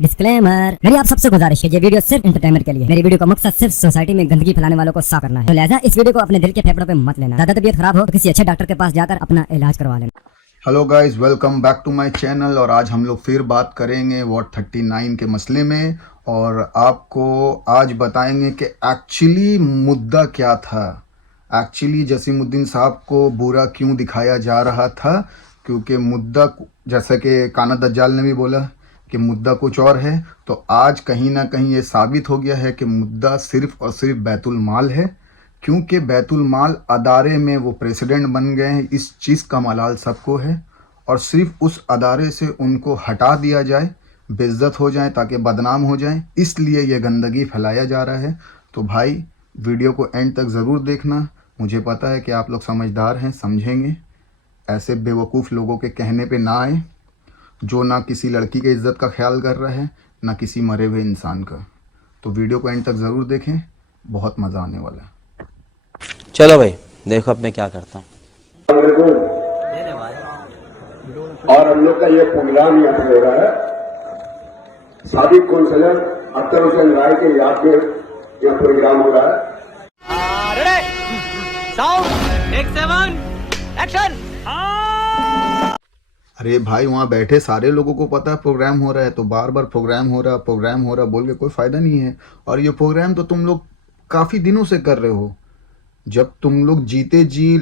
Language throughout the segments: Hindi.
डिस्क्लेमर, मेरी आप सबसे गुजारिश है, ये वीडियो सिर्फ एंटरटेनमेंट के लिए। मेरी वीडियो का मकसद सिर्फ सोसाइटी में गंदगी फैलाने वालों को साफ करना है। तो लिहाजा इस वीडियो को अपने दिल के फेफड़ों पे मत लेना। ज्यादा तबीयत खराब हो तो किसी अच्छे डॉक्टर के पास जाकर अपना इलाज करवा लेना। Hello guys, welcome back to my channel. और आज हम लोग फिर बात करेंगे वॉट 39 के मसले में, और आपको आज बताएंगे कि एक्चुअली मुद्दा क्या था। एक्चुअली जसीमुद्दीन साहब को बुरा क्यों दिखाया जा रहा था, क्योंकि मुद्दा, जैसा कि काना दज्जाल ने भी बोला कि मुद्दा कुछ और है, तो आज कहीं ना कहीं ये साबित हो गया है कि मुद्दा सिर्फ और सिर्फ बैतुल माल है। क्योंकि बैतुल माल अदारे में वो प्रेसिडेंट बन गए हैं, इस चीज़ का मलाल सबको है, और सिर्फ उस अदारे से उनको हटा दिया जाए, बेइज्जत हो जाए, ताकि बदनाम हो जाए, इसलिए ये गंदगी फैलाया जा रहा है। तो भाई वीडियो को एंड तक ज़रूर देखना। मुझे पता है कि आप लोग समझदार हैं, समझेंगे। ऐसे बेवकूफ़ लोगों के कहने पे ना आए, जो ना किसी लड़की की इज्जत का ख्याल कर रहा है, ना किसी मरे हुए इंसान का। तो वीडियो को एंड तक ज़रूर देखें, बहुत मज़ा आने वाला है। चलो भाई, देखो अब मैं क्या करता हूँ। और हम लोग का ये प्रोग्राम यहाँ पे हो रहा है साबिक काउंसलर अख्तर हुसैन राय के याद में यह प्रोग्राम हो रहा है। अरे भाई, वहाँ बैठे सारे लोगों को पता है प्रोग्राम हो रहा है, तो बार बार प्रोग्राम हो रहा बोल के कोई फ़ायदा नहीं है। और ये प्रोग्राम तो तुम लोग काफ़ी दिनों से कर रहे हो। जब तुम लोग जीते जी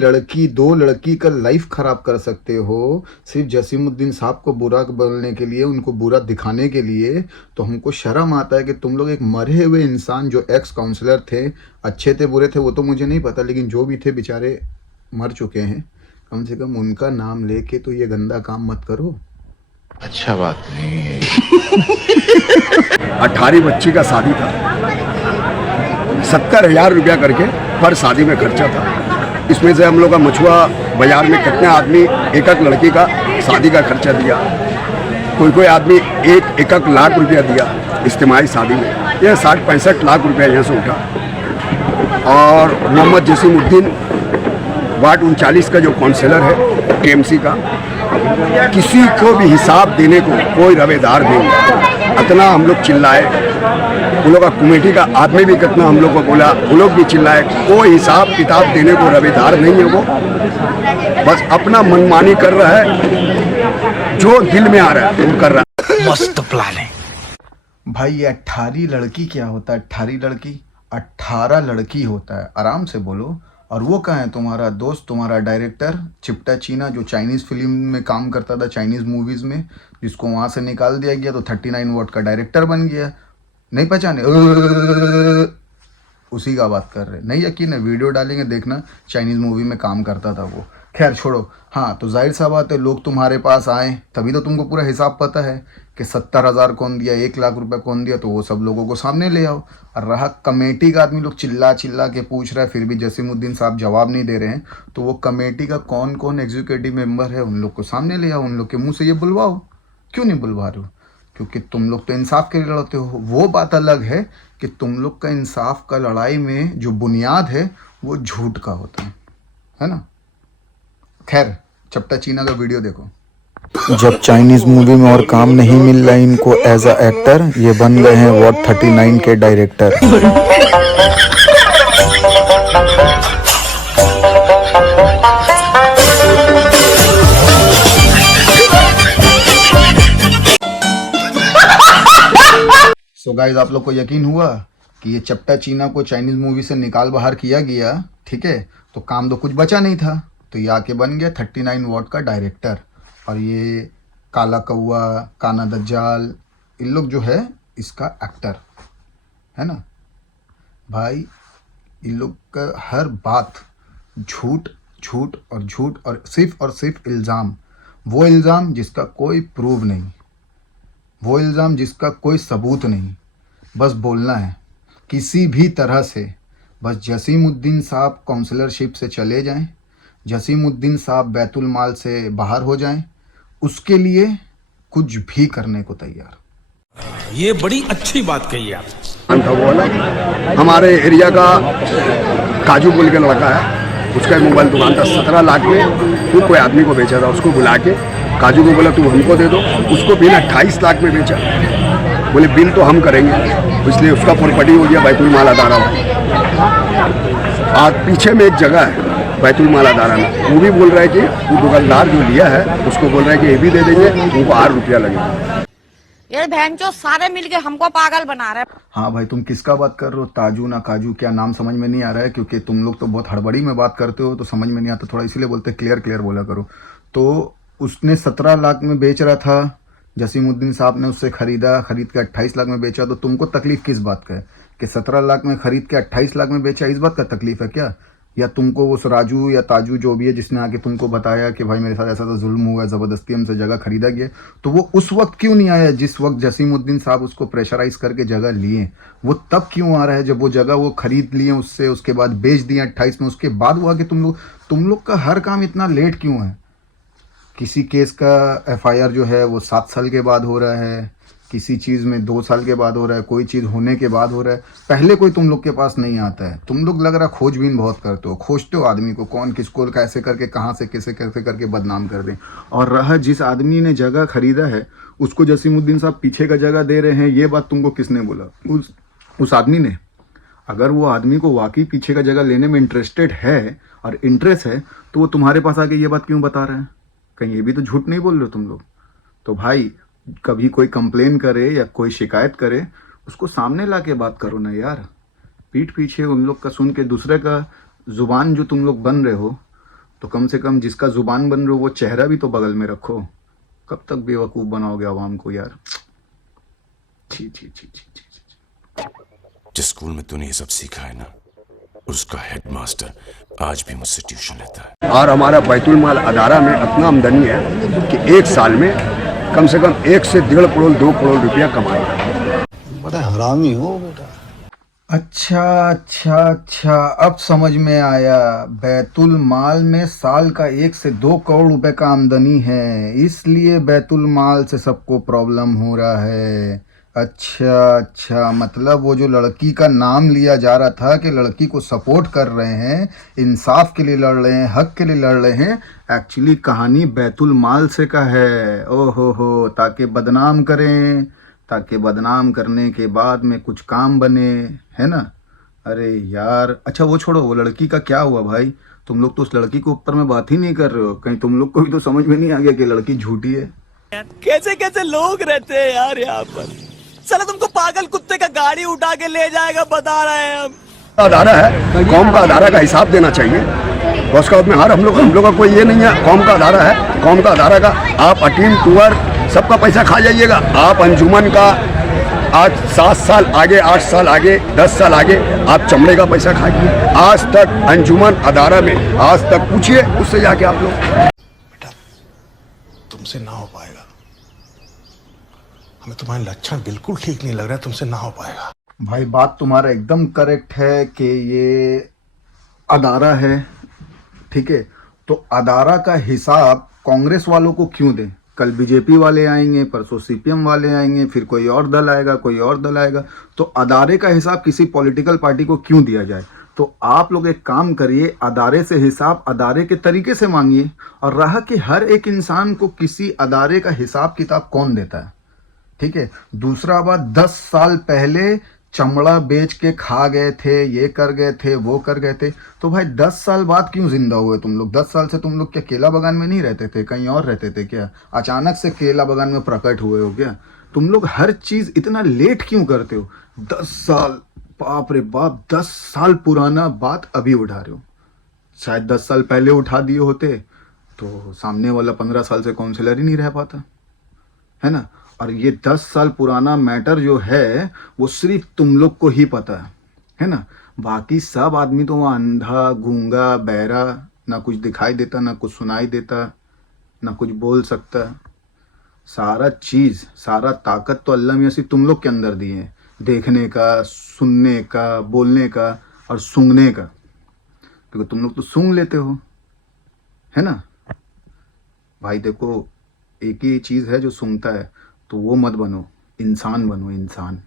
दो लड़की का लाइफ ख़राब कर सकते हो सिर्फ जसीमुद्दीन साहब को बुरा बोलने के लिए, उनको बुरा दिखाने के लिए, तो हमको शर्म आता है कि तुम लोग एक मरे हुए इंसान, जो एक्स काउंसलर थे, अच्छे थे बुरे थे वो तो मुझे नहीं पता, लेकिन जो भी थे बेचारे मर चुके हैं, कम से कम उनका नाम लेके तो ये गंदा काम मत करो। अच्छा बात नहीं है। 18 बच्ची का शादी था, 70,000 रुपया करके पर शादी में खर्चा था। इसमें से हम लोग का मछुआ बाजार में कितने आदमी एक लड़की का शादी का खर्चा दिया। कोई आदमी एक लाख रुपया दिया इज्तिमाई शादी में। यह 60-65 लाख रुपया यहाँ से उठा। और मोहम्मद जसीमुद्दीन वार्ड 39 का जो काउंसलर है टीएमसी का, किसी को भी हिसाब देने को कोई रवेदार नहीं। इतना हम लोग चिल्लाए, उन लोग का कमेटी का आदमी भी कितना हम लोग को बोला, वो लोग भी चिल्लाए, कोई हिसाब किताब देने को रवेदार नहीं है। वो बस अपना मनमानी कर रहा है, जो दिल में आ रहा है वो कर रहा है। मस्त प्लान है भाई। ये 18 लड़की क्या होता है? 18 लड़की होता है, आराम से बोलो। और वो कहाँ है तुम्हारा दोस्त, तुम्हारा डायरेक्टर चिपटा चीना, जो चाइनीज़ फिल्म में काम करता था, चाइनीज़ मूवीज़ में, जिसको वहाँ से निकाल दिया गया तो 39 वॉट का डायरेक्टर बन गया। नहीं पहचाने? उसी का बात कर रहे। नहीं यकीन है, वीडियो डालेंगे देखना, चाइनीज़ मूवी में काम करता था वो। खैर छोड़ो। हाँ, तो जाहिर सा बात है, लोग तुम्हारे पास आए तभी तो तुमको पूरा हिसाब पता है कि 70,000 कौन दिया, 1 लाख रुपए कौन दिया, तो वो सब लोगों को सामने ले आओ। और रहा कमेटी का, आदमी लोग चिल्ला के पूछ रहा है, फिर भी जसीमुद्दीन साहब जवाब नहीं दे रहे हैं, तो वो कमेटी का कौन कौन एग्जीक्यूटिव मेंबर है, उन लोग को सामने ले आओ, उन लोग के मुँह से ये बुलवाओ। क्यों नहीं बुलवा रहे हो? क्योंकि तुम लोग तो इंसाफ के लिए लड़ते हो। वो बात अलग है कि तुम लोग का इंसाफ का लड़ाई में जो बुनियाद है वो झूठ का होता है ना। खैर, चपटा चीना का वीडियो देखो। जब चाइनीज मूवी में और काम नहीं मिल रहा इनको एज अ एक्टर, ये बन गए हैं वॉट 39 के डायरेक्टर। सो गाइस, आप लोग को यकीन हुआ कि ये चपटा चीना को चाइनीज मूवी से निकाल बाहर किया गया, ठीक है, तो काम तो कुछ बचा नहीं था, तो ये आके बन गया 39 वॉट का डायरेक्टर। और ये काला कौआ, काना दज्जाल, इन लोग जो है इसका एक्टर है ना। भाई इन लोग का हर बात झूठ झूठ और झूठ, और सिर्फ इल्ज़ाम। वो इल्ज़ाम जिसका कोई प्रूव नहीं, वो इल्ज़ाम जिसका कोई सबूत नहीं, बस बोलना है किसी भी तरह से। बस जसीमुद्दीन साहब काउंसलरशिप से चले जाएं, जसीमुद्दीन साहब बैतुल माल से बाहर हो जाएं, उसके लिए कुछ भी करने को तैयार। ये बड़ी अच्छी बात कही आप। हमारे एरिया का काजू बोल के लड़का है, उसका मोबाइल दुकान था, 17 लाख में वो कोई आदमी को बेचा था। उसको बुला के काजू को बोला तू हमको दे दो, उसको बिना 28 लाख में बेचा। बोले बिल तो हम करेंगे, इसलिए उसका प्रॉपर्टी हो गया बैतुल माल अदारा में। आज पीछे में एक जगह है बैतुल माल अदारा में, वो भी बोल रहा है कि वो दुकानदार जो लिया है उसको बोल रहा है कि ये भी दे देंगे, उनको 8 रुपया लगेगा। ये बहनचोद सारे मिलके हमको पागल बना रहे हैं। हाँ भाई, तुम किसका बात कर रहे हो? ताजू ना काजू, क्या नाम समझ में नहीं आ रहा है, क्योंकि तुम लोग तो बहुत हड़बड़ी में बात करते हो तो समझ में नहीं आता, थोड़ा इसीलिए बोलते क्लियर क्लियर बोला करो। तो उसने 17 लाख में बेच रहा था, जसीमुद्दीन साहब ने उससे खरीदा, खरीद के 28 लाख में बेचा, तो तुमको तकलीफ किस बात का है कि 17 लाख में खरीद के 28 लाख में बेचा? इस बात का तकलीफ है क्या? या तुमको उस राजू या ताजू जो भी है जिसने आके तुमको बताया कि भाई मेरे साथ ऐसा तो जुल्म हुआ है, ज़बरदस्ती हमसे जगह खरीदा गया, तो वो उस वक्त क्यों नहीं आया जिस वक्त जसीमुद्दीन साहब उसको प्रेशराइज करके जगह लिए? वो तब क्यों आ रहा है जब वो जगह वो खरीद लिए उससे, उसके बाद बेच दिए 28 में, उसके बाद वो आके तुम लोग का हर काम इतना लेट क्यों है? किसी केस का FIR जो है वो 7 साल के बाद हो रहा है, किसी चीज़ में 2 साल के बाद हो रहा है, कोई चीज़ होने के बाद हो रहा है, पहले कोई तुम लोग के पास नहीं आता है। तुम लोग लग रहा खोजबीन बहुत करते हो, खोजते हो आदमी को, कौन किसको कैसे करके कहाँ से कैसे कैसे करके बदनाम कर दें। और रहा जिस आदमी ने जगह खरीदा है उसको जसीमुद्दीन साहब पीछे का जगह दे रहे हैं, ये बात तुमको किसने बोला? उस आदमी ने। अगर वो आदमी को वाकई पीछे का जगह लेने में इंटरेस्टेड है और इंटरेस्ट है तो वो तुम्हारे पास आके ये बात क्यों बता रहा है? कहीं ये भी तो झूठ नहीं बोल रहे हो तुम लोग? तो भाई कभी कोई कंप्लेन करे या कोई शिकायत करे उसको सामने ला के बात करो ना यार। पीठ पीछे उन लोग का सुन के दूसरे का जुबान जो तुम लोग बन रहे हो, तो कम से कम जिसका जुबान बन रहे हो वो चेहरा भी तो बगल में रखो। कब तक बेवकूफ़ बनाओगे आवाम को यार? छी छी छी छी छी। जिस स्कूल में तूने ये सब सीखा है ना, उसका हेडमास्टर आज भी मुझसे ट्यूशन लेता है। और हमारा बैतुल माल अदारा में इतना आमदनी है कि एक साल में कम से कम 1 से 1.5 करोड़ 2 करोड़ रुपया कमाया। बड़ा हरामी हो बेटा। अच्छा, अब समझ में आया। बैतुल माल में साल का 1 से 2 करोड़ रुपए का आमदनी है, इसलिए बैतुल माल से सबको प्रॉब्लम हो रहा है। अच्छा, मतलब वो जो लड़की का नाम लिया जा रहा था कि लड़की को सपोर्ट कर रहे हैं, इंसाफ के लिए लड़ रहे हैं, हक के लिए लड़ रहे हैं, एक्चुअली कहानी बैतुल माल से का है। ओहो हो, ताकि बदनाम करें, ताकि बदनाम करने के बाद में कुछ काम बने, है ना? अरे यार, अच्छा वो छोड़ो, वो लड़की का क्या हुआ भाई? तुम लोग तो उस लड़की के ऊपर में बात ही नहीं कर रहे हो। कहीं तुम लोग को भी तो समझ में नहीं आ गया कि लड़की झूठी है? कैसे कैसे लोग रहते हैं यार यहाँ पर। चलो तुमको पागल कुत्ते का गाड़ी उठा के ले जाएगा, बता रहे हैं हम। अदारा है, कौम का अदारा का हिसाब देना चाहिए। बस का में हम लोग का कोई ये नहीं है, कौम का अदारा है, कौम का अदारा का आप अटीम टूअर सबका पैसा खा जाइएगा। आप अंजुमन का आज 7 साल आगे, 8 साल आगे, 10 साल आगे आप चमड़े का पैसा खाइए। आज तक अंजुमन अदारा में आज तक पूछिए उससे जाके आप लोग। बेटा तुमसे ना हो पाएगा, हमें तुम्हारे लक्षण बिल्कुल ठीक नहीं लग रहा है, तुमसे ना हो पाएगा। भाई बात तुम्हारा एकदम करेक्ट है कि ये अदारा है, ठीक है, तो अदारा का हिसाब कांग्रेस वालों को क्यों दें? कल बीजेपी वाले आएंगे, परसों CPM वाले आएंगे, फिर कोई और दल आएगा, कोई और दल आएगा, तो अदारे का हिसाब किसी पॉलिटिकल पार्टी को क्यों दिया जाए? तो आप लोग एक काम करिए, अदारे से हिसाब अदारे के तरीके से मांगिए। और रहा कि हर एक इंसान को किसी अदारे का हिसाब किताब कौन देता है, ठीक है? दूसरा बात, 10 साल पहले चमड़ा बेच के खा गए थे, ये कर गए थे, वो कर गए थे, तो भाई 10 साल बाद क्यों जिंदा हुए तुम लोग? 10 साल से तुम लोग क्या केला बागान में नहीं रहते थे, कहीं और रहते थे क्या? अचानक से केला बागान में प्रकट हुए हो क्या? तुम लोग हर चीज़ इतना लेट क्यों करते हो? 10 साल, बाप रे बाप, 10 साल पुराना बात अभी उठा रहे हो। शायद 10 साल पहले उठा दिए होते तो सामने वाला 15 साल से काउंसिलर ही नहीं रह पाता, है ना? और ये 10 साल पुराना मैटर जो है वो सिर्फ तुम लोग को ही पता है ना? बाकी सब आदमी तो वहाँ अंधा, गूंगा, बहरा, ना कुछ दिखाई देता, ना कुछ सुनाई देता, ना कुछ बोल सकता। सारा चीज़, सारा ताकत तो अल्लाह मियाँ सिर्फ तुम लोग के अंदर दी है, देखने का, सुनने का, बोलने का और सूंघने का, क्योंकि तुम लोग तो सूंघ लेते हो, है ना? भाई देखो, एक ही चीज़ है जो सूंघता है, तो वो मत बनो, इंसान बनो, इंसान।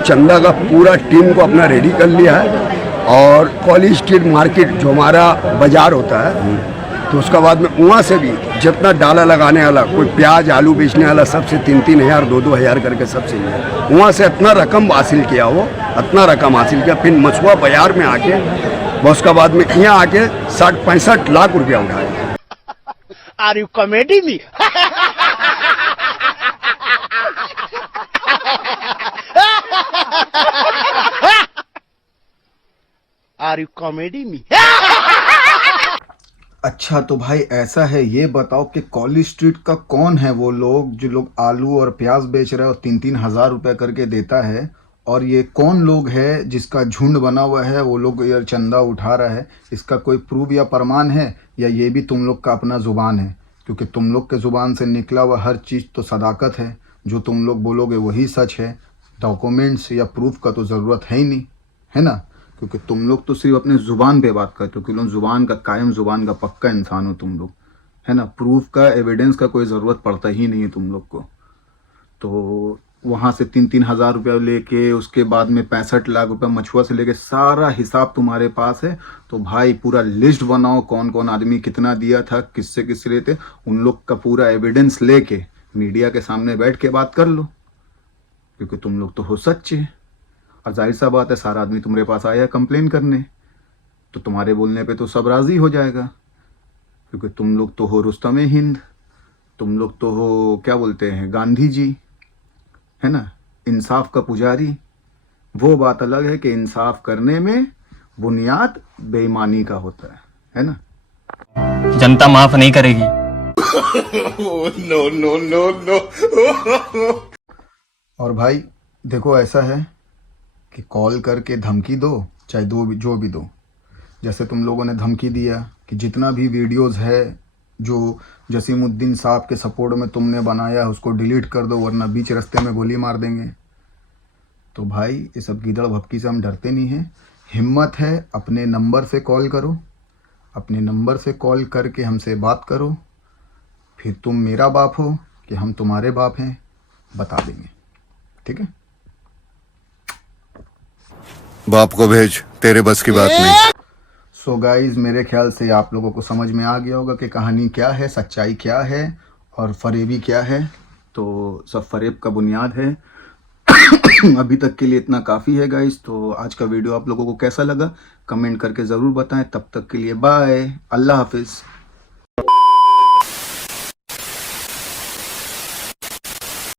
चंदा का पूरा टीम को अपना रेडी कर लिया है और कॉलेज स्ट्रीट मार्केट जो हमारा बाजार होता है तो उसका बाद में वहाँ से भी जितना डाला लगाने वाला, कोई प्याज आलू बेचने वाला, सबसे 3-3 हज़ार 2-2 हज़ार करके सबसे लिया। वहाँ से इतना रकम हासिल किया, वो इतना रकम हासिल किया। फिर मछुआ बाजार में आके उसका बाद में यहाँ आके 60-65 लाख रुपया उठाया। Are you comedy me? Are you comedy me? अच्छा तो भाई ऐसा है, ये बताओ कि कॉलेज स्ट्रीट का कौन है वो लोग जो लोग आलू और प्याज बेच रहे हैं और 3-3 हज़ार रुपये करके देता है, और ये कौन लोग है जिसका झुंड बना हुआ है, वो लोग ये चंदा उठा रहा है? इसका कोई प्रूफ या प्रमाण है, या ये भी तुम लोग का अपना ज़ुबान है? क्योंकि तुम लोग के ज़ुबान से निकला हुआ हर चीज़ तो सदाकत है, जो तुम लोग बोलोगे वही सच है। डॉक्यूमेंट्स या प्रूफ का तो ज़रूरत है ही नहीं, है ना? क्योंकि तुम लोग तो सिर्फ अपने ज़ुबान पे बात करते हो, क्योंकि ज़ुबान का कायम, ज़ुबान का पक्का इंसान हो तुम लोग, है ना? प्रूफ का, एविडेंस का कोई ज़रूरत पड़ता ही नहीं है तुम लोग को। तो वहाँ से 3-3 हज़ार रुपया लेके उसके बाद में 65 लाख रुपया मछुआ से लेके सारा हिसाब तुम्हारे पास है। तो भाई पूरा लिस्ट बनाओ, कौन कौन आदमी कितना दिया था, किससे किससे लेते, उन लोग का पूरा एविडेंस लेके मीडिया के सामने बैठ के बात कर लो, क्योंकि तुम लोग तो हो सच्चे। और जाहिर सा बात है, सारा आदमी तुम्हारे पास आया कंप्लेन करने, तो तुम्हारे बोलने पे तो सब राज़ी हो जाएगा, क्योंकि तुम लोग तो हो रुस्तमे हिंद, तुम लोग तो हो क्या बोलते हैं, गांधी जी, है ना, इंसाफ का पुजारी। वो बात अलग है कि इंसाफ करने में बुनियाद बेईमानी का होता है ना? जनता माफ नहीं करेगी। और भाई देखो, ऐसा है कि कॉल करके धमकी दो, चाहे जो भी दो। जैसे तुम लोगों ने धमकी दिया कि जितना भी वीडियोस है जो जसीमुद्दीन साहब के सपोर्ट में तुमने बनाया उसको डिलीट कर दो, वरना बीच रास्ते में गोली मार देंगे। तो भाई ये सब गीदड़ भपकी से हम डरते नहीं हैं। हिम्मत है अपने नंबर से कॉल करो, अपने नंबर से कॉल करके हमसे बात करो, फिर तुम मेरा बाप हो कि हम तुम्हारे बाप हैं, बता देंगे, ठीक है? बाप को भेज, तेरे बस की बात नहीं। सो गाइज, मेरे ख्याल से आप लोगों को समझ में आ गया होगा कि कहानी क्या है, सच्चाई क्या है और फरेबी क्या है। तो सब फरेब का बुनियाद है। अभी तक के लिए इतना काफ़ी है गाइज। तो आज का वीडियो आप लोगों को कैसा लगा कमेंट करके ज़रूर बताएं। तब तक के लिए बाय, अल्लाह हाफिज़।